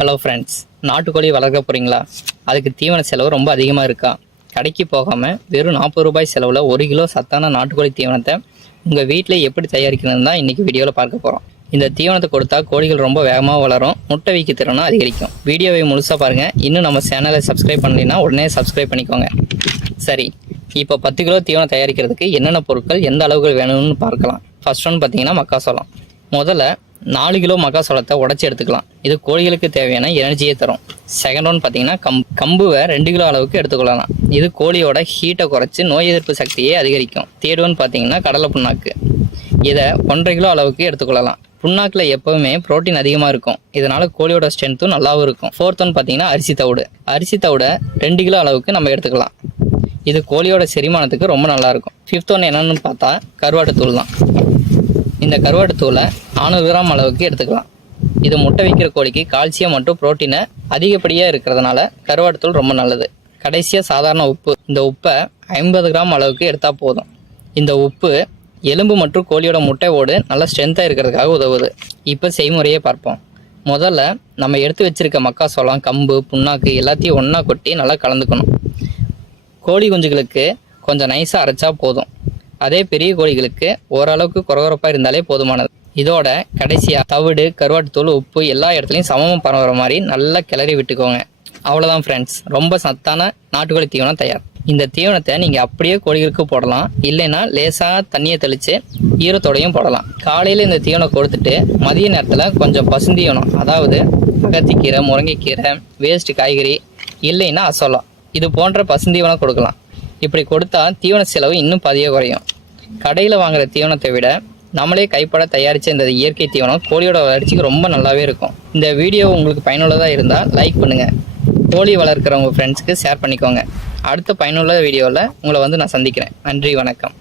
Hello friends, நாட்டுக்கோழி வளர்க்க போகிறீங்களா? அதுக்கு தீவன செலவு ரொம்ப அதிகமாக இருக்கா? கடைக்கு போகாமல் வெறும் 40 ரூபாய் செலவில் 1 கிலோ சத்தான நாட்டுக்கோழி தீவனத்தை உங்கள் வீட்டில் எப்படி தயாரிக்கணும்னு தான் இன்றைக்கி வீடியோவில் பார்க்க போகிறோம். இந்த தீவனத்தை கொடுத்தா கோழிகள் ரொம்ப வேகமாக வளரும், முட்டை வைக்க திறனும் அதிகரிக்கும். வீடியோவை முழுசாக பாருங்கள். இன்னும் நம்ம சேனலை சப்ஸ்கிரைப் பண்ணலைன்னா உடனே சப்ஸ்கிரைப் பண்ணிக்கோங்க. சரி, இப்போ 10 கிலோ தீவனம் தயாரிக்கிறதுக்கு என்னென்ன பொருட்கள் எந்த அளவுகள் வேணும்னு பார்க்கலாம். ஃபர்ஸ்ட் ஒன்று பார்த்தீங்கன்னா மக்காசோளம். முதல்ல 4 கிலோ மக்காசோளத்தை உடச்சி எடுத்துக்கலாம். இது கோழிகளுக்கு தேவையான எனர்ஜியை தரும். செகண்ட் ஒன் பார்த்தீங்கன்னா கம்புவை 2 கிலோ அளவுக்கு எடுத்துக்கொள்ளலாம். இது கோழியோட ஹீட்டை குறைச்சி நோய் எதிர்ப்பு சக்தியை அதிகரிக்கும். தேர்ட் ஒன் பார்த்தீங்கன்னா கடலை புண்ணாக்கு. இதை 1.5 கிலோ அளவுக்கு எடுத்துக்கொள்ளலாம். புண்ணாக்கில் எப்பவுமே புரோட்டீன் அதிகமாக இருக்கும், இதனால கோழியோட ஸ்ட்ரென்த்தும் நல்லாவும் இருக்கும். ஃபோர்த் ஒன் பார்த்தீங்கன்னா அரிசி தவிடு. அரிசி தவிடை 2 கிலோ அளவுக்கு நம்ம எடுத்துக்கலாம். இது கோழியோட செரிமானத்துக்கு ரொம்ப நல்லாயிருக்கும். ஃபிஃப்த் ஒன் என்னென்னு பார்த்தா கருவாட்டு தூள் தான். இந்த கருவாட்டு தூளை 400 கிராம் அளவுக்கு எடுத்துக்கலாம். இது முட்டை வைக்கிற கோழிக்கு கால்சியம் மற்றும் புரோட்டீனை அதிகப்படியாக இருக்கிறதுனால கருவாட்டு தூள் ரொம்ப நல்லது. கடைசியாக சாதாரண உப்பு. இந்த உப்பை 50 கிராம் அளவுக்கு எடுத்தால் போதும். இந்த உப்பு எலும்பு மற்றும் கோழியோட முட்டை ஓடு நல்லா ஸ்ட்ரென்த்தாக இருக்கிறதுக்காக உதவுது. இப்போ செய்முறையே பார்ப்போம். முதல்ல நம்ம எடுத்து வச்சிருக்க மக்காசோளம், கம்பு, புண்ணாக்கு எல்லாத்தையும் ஒன்றா கொட்டி நல்லா கலந்துக்கணும். கோழி குஞ்சுகளுக்கு கொஞ்சம் நைஸாக அரைச்சா போதும். அதே பெரிய கோழிகளுக்கு ஓரளவுக்கு குறகுறப்பாக இருந்தாலே போதுமானது. இதோட கடைசியாக தவிடு, கருவாட்டு தூள், உப்பு எல்லா இடத்துலையும் சமமாக பரவுற மாதிரி நல்லா கிளறி விட்டுக்கோங்க. அவ்வளோதான் ஃப்ரெண்ட்ஸ், ரொம்ப சத்தான நாட்டுக்கோழி தீவனம் தயார். இந்த தீவனத்தை நீங்கள் அப்படியே கோழிகளுக்கு போடலாம், இல்லைன்னா லேசாக தண்ணியை தெளித்து ஈரத்தோடையும் போடலாம். காலையில் இந்த தீவனம் கொடுத்துட்டு மதிய நேரத்தில் கொஞ்சம் பசுந்தீவனம், அதாவது அகத்திக்கீரை, முருங்கைக்கீரை, வேஸ்ட் காய்கறி, இல்லைன்னா அசோலா, இது போன்ற பசுந்தீவனம் கொடுக்கலாம். இப்படி கொடுத்தா தீவன செலவு இன்னும் பாதியாக குறையும். கடையில் வாங்குகிற தீவனத்தை விட நம்மளே கைப்பட தயாரித்த இந்த இயற்கை தீவனம் கோழியோட வளர்ச்சிக்கு ரொம்ப நல்லாவே இருக்கும். இந்த வீடியோ உங்களுக்கு பயனுள்ளதாக இருந்தால் லைக் பண்ணுங்கள். கோழி வளர்க்குறவங்க ஃப்ரெண்ட்ஸ்க்கு ஷேர் பண்ணிக்கோங்க. அடுத்த பயனுள்ள வீடியோவில் உங்களை நான் சந்திக்கிறேன். நன்றி, வணக்கம்.